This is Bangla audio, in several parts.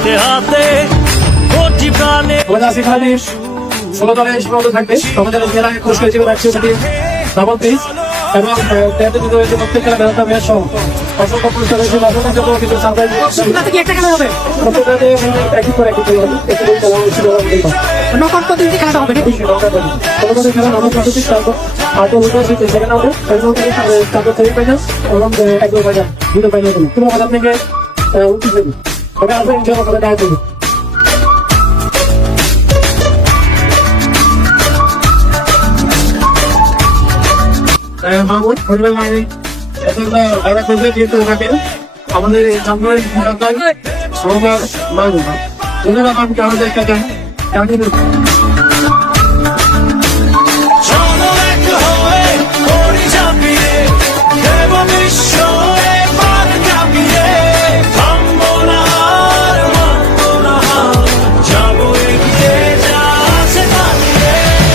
হাতে হাতে কোটি প্রাণে সেখানে 16 দলের সীমাবদ্ধ থাকবে। তোমাদের জেলায় পুরস্কার হিসেবে রাখছে সেটি ডাবল পিস এবং প্রত্যেক খেলা ব্যবস্থা ম্যাচ সহ অসংখ্য পুরস্কার রয়েছে। আপনাদের জন্য কিছু সারপ্রাইজ একটা খেলা হবে একই করে একই খেলা নকআউট পদ্ধতিতে খেলাটা হবে নাকি? তোমাদের খেলা নকআউট পদ্ধতি তারপর 8 উইকেট সেকেন্ড আউটে তারপর 3 ফাইনাল এবং 1 ফাইনাল 2 ফাইনাল কোনো কথা থেকে উচিত দেবে ওটা আসবে ইনশাআল্লাহ করে দেখা যাবে। মাহমুদ পরিবার মানে এতটা আলাদা করবে যেহেতু ওনাকে আমাদের এই জানুয়ারি সবার মাহমুদ ধন্যবাদ। আমি আমাদের কাছে চলো এক হয়ে করি ঝাঁপিয়ে দেব বিশ্ব এবার কাঁপিয়ে থামবো না আর মানবো না হার, যাবো এগিয়ে যা আছে দাঁড়িয়ে।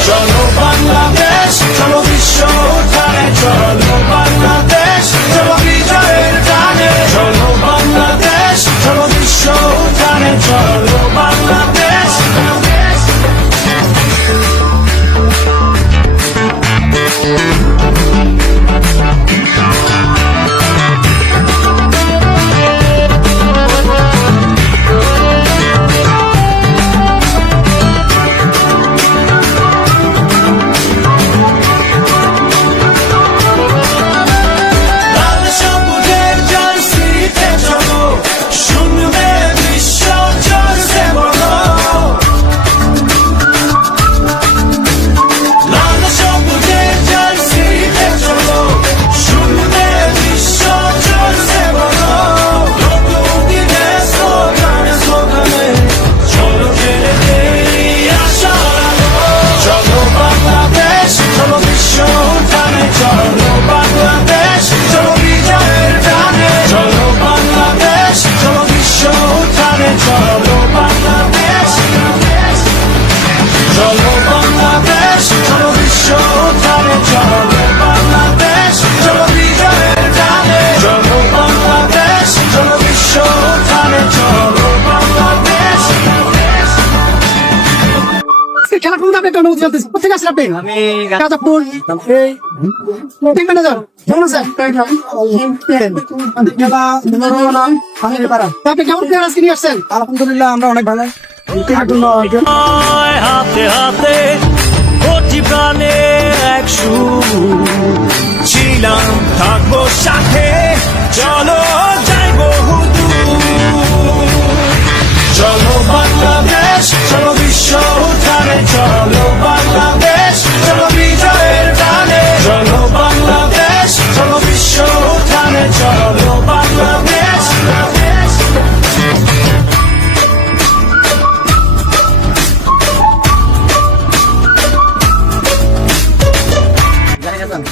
চলো বাংলাদেশ চলো বিশ্ব উঠানে, চলো বাংলাদেশ চলো বিজয়ের টানে। চলো বাংলাদেশ চলো বিশ্ব উঠানে, চলো বাংলাদেশ। লাল সবুজের জার্সিতে চলো, শুনবে বিশ্ব জোরসে বলো। লাল সবুজের জার্সিতে চলো, শুনবে বিশ্ব জোরসে বলো। নতুন দিনে স্লোগানে স্লোগানে চলো খেলে দেই আশার আলো। চলো বাংলাদেশ চলো বিশ্ব উঠানে, চলো বাংলাদেশ চলো বিজয়ের টানে। চলো বাংলাদেশ চলো বিশ্ব উঠানে, চলো বাংলাদেশ। চলো বাংলাদেশ চলো বিশ্ব উঠানে, চলো বাংলাদেশ চলো বিজয়ের টানে। চলো বাংলাদেশ চলো বিশ্ব উঠানে, চলো বাংলাদেশ। খেলা কোন দামে কেন চলতেছে? কোথেকে আসলে আপনি? আমি রাজাপুর টিম ম্যানেজার কেমন স্যার? খেলা আপনি কেমন প্লেয়ার আজকে নিয়ে আসছেন? আলহামদুলিল্লাহ আমরা অনেক ভালো। হাতে হাতে কোটি প্রাণে এক সুর ছিলাম থাকবো সাথে, চলো যাইবো হুদূর। চলো বাংলাদেশ চলো বিশ্ব উঠানে, চলো বাংলাদেশ চলো বিজয়ের টানে। চলো বাংলাদেশ চলো বিশ্ব উঠানে, চলো বাংলাদেশ।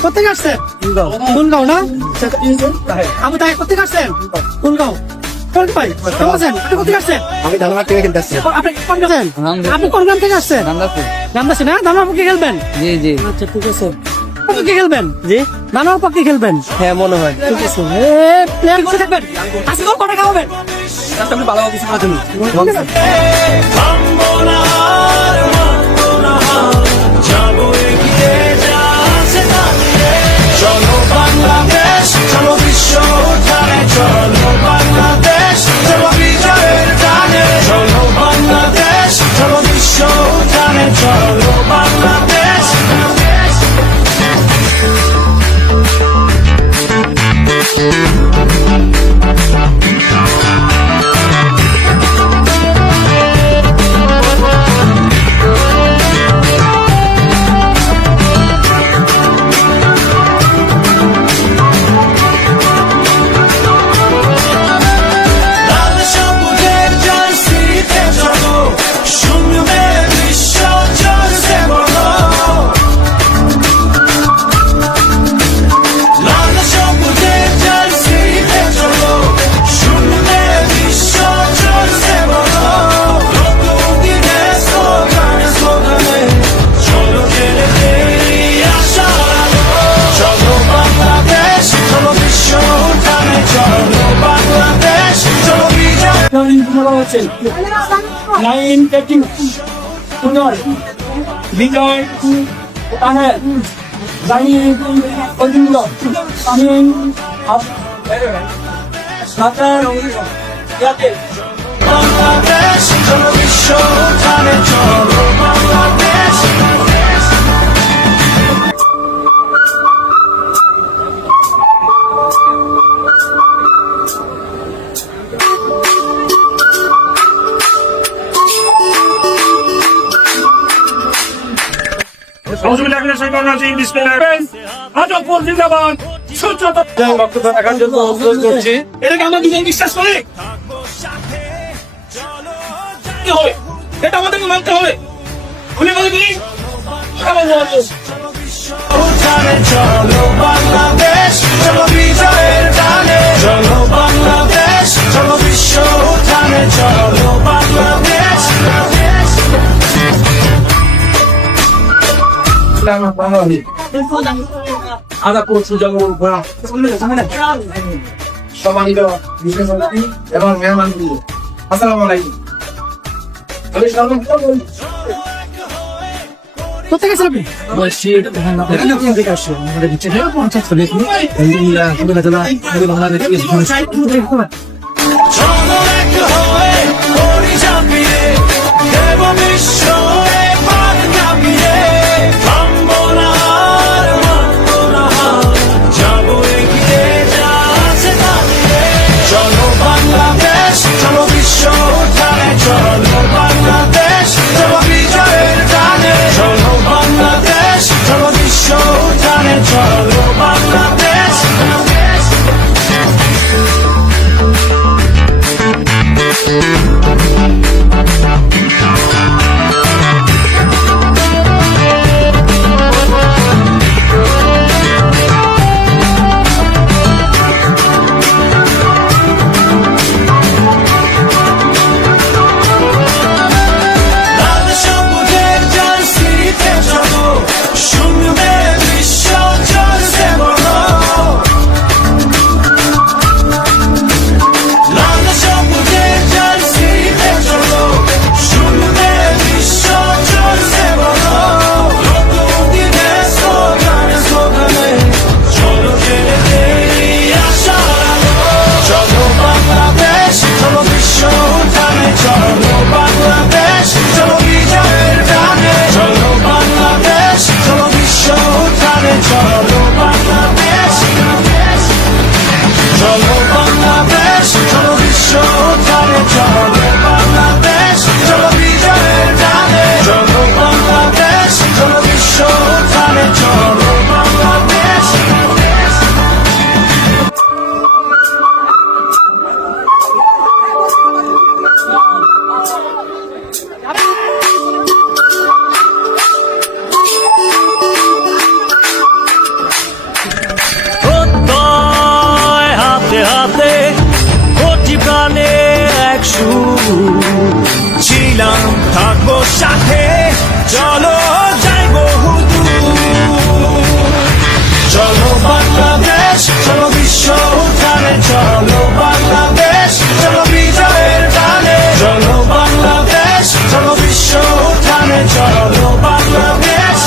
কোথেকে আসছেন? কোনগাঁও না? আবু তাই কোথেকে আসছেন? কোনগাঁও কোন ভাই কেমন আছেন? আপনি কোথেকে আসছেন? আমি ধানবাদ থেকে খেলতে আসছি। আপনি কোন গ্রাম? আপনি কোন গ্রাম থেকে আসছেন? রামদাসী না? দানোয়ার পক্ষে খেলবেন? জি জি আচ্ছা ঠিক আছে। পক্ষে খেলবেন? জি দানোয়ার পক্ষে খেলবেন? হ্যাঁ মনে হয়। ঠিক আছে। প্লেয়ার করে থাকবেন? আজকে কোন কটা খাওয়াবেন? আপনি ভালো কিছু করার জন্য থামবো না আর মানবো না হার, যাবো এগিয়ে যা আছে দাঁড়িয়ে। চলো বাংলাদেশ চলো বিশ্ব উঠানে, চলো বাংলাদেশ চলো বিজয়ের টানে। চলো বাংলাদেশ চলো বিশ্ব উঠানে, চলো বাংলাদেশ। হচ্ছে 9 সুন্দর বিজয় তাহের জাহিদ অজিন্দ আমিন সাতার ইয়াতে বাংলাদেশ চলো বিশ্ব উঠানে চলো বাংলাদেশ বক্তব্য রাখার জন্য অনুরোধ করছি। এটাকে আমরা দুজন বিশ্বাস করি কি হবে এটা আমাদেরকে মানতে হবে খুলে বলে দিই উঠানে চলো বাংলাদেশ চলো বিজয়ের গানে চলো বাংলাদেশ চলো বিশ্ব উঠানে চলো বাংলাদেশ আদা পড়ছি জঙ্গল ঘোরা সম্মানিত বিশেষ অতিথি এবং মেহমান আসসালামু আলাইকুম। আমি সর্বপ্রথম কোথায় গেছেন চলো এক হয়ে করি ঝাঁপিয়ে দেব বিশ্ব এবার কাঁপিয়ে থামবো না আর মানবো না হার, যাবো এগিয়ে যা আছে দাঁড়িয়ে চলো বাংলাদেশ চলো বিশ্ব উঠানে চলো বাংলাদেশ চলো বিজয়ের গানে চলো বাংলাদেশ চলো বিশ্ব উঠানে চলো বাংলাদেশ লাল সবুজের জার্সিতে চলো শুনবে বিশ্ব চলছে বলো লাল সবুজের জার্সিতে চলো শুনবে বিশ্ব চলছে বলো নতুন দিনের স্লোগানে স্লোগানে চলো জেলে দেই আশার আলো চলো বাংলাদেশ চলো বিশ্ব উঠানে চলো বাংলাদেশ চলো বিজয়ের গানে চলো বাংলাদেশ চলো বিশ্ব উঠানে চলো বাংলাদেশ চলো বাংলাদেশ চলো বিশ্ব উঠানে চলো বাংলাদেশ চলো বিজয়ের গানে চলো বাংলাদেশ চলো বিশ্ব উঠানে চলো বাংলাদেশ প্রত্যয় হাতে হাতে কোটি প্রাণে এক সুর ছিলাম থাকবো সাথে চলো যাই বহুদূর চলো বাংলাদেশ চলো বিশ্ব উঠানে চলো বাংলাদেশ চলো বিজয়ের গানে চলো বাংলাদেশ চলো বিশ্ব উঠানে চলো বাংলাদেশ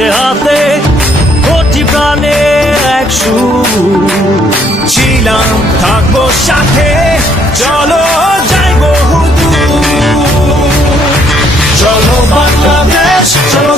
হাতে হাতে কোটি প্রাণে এক সুর ছিলাম থাকবো সাথে চলো যাই বহুদূর চলো বাংলাদেশ চলো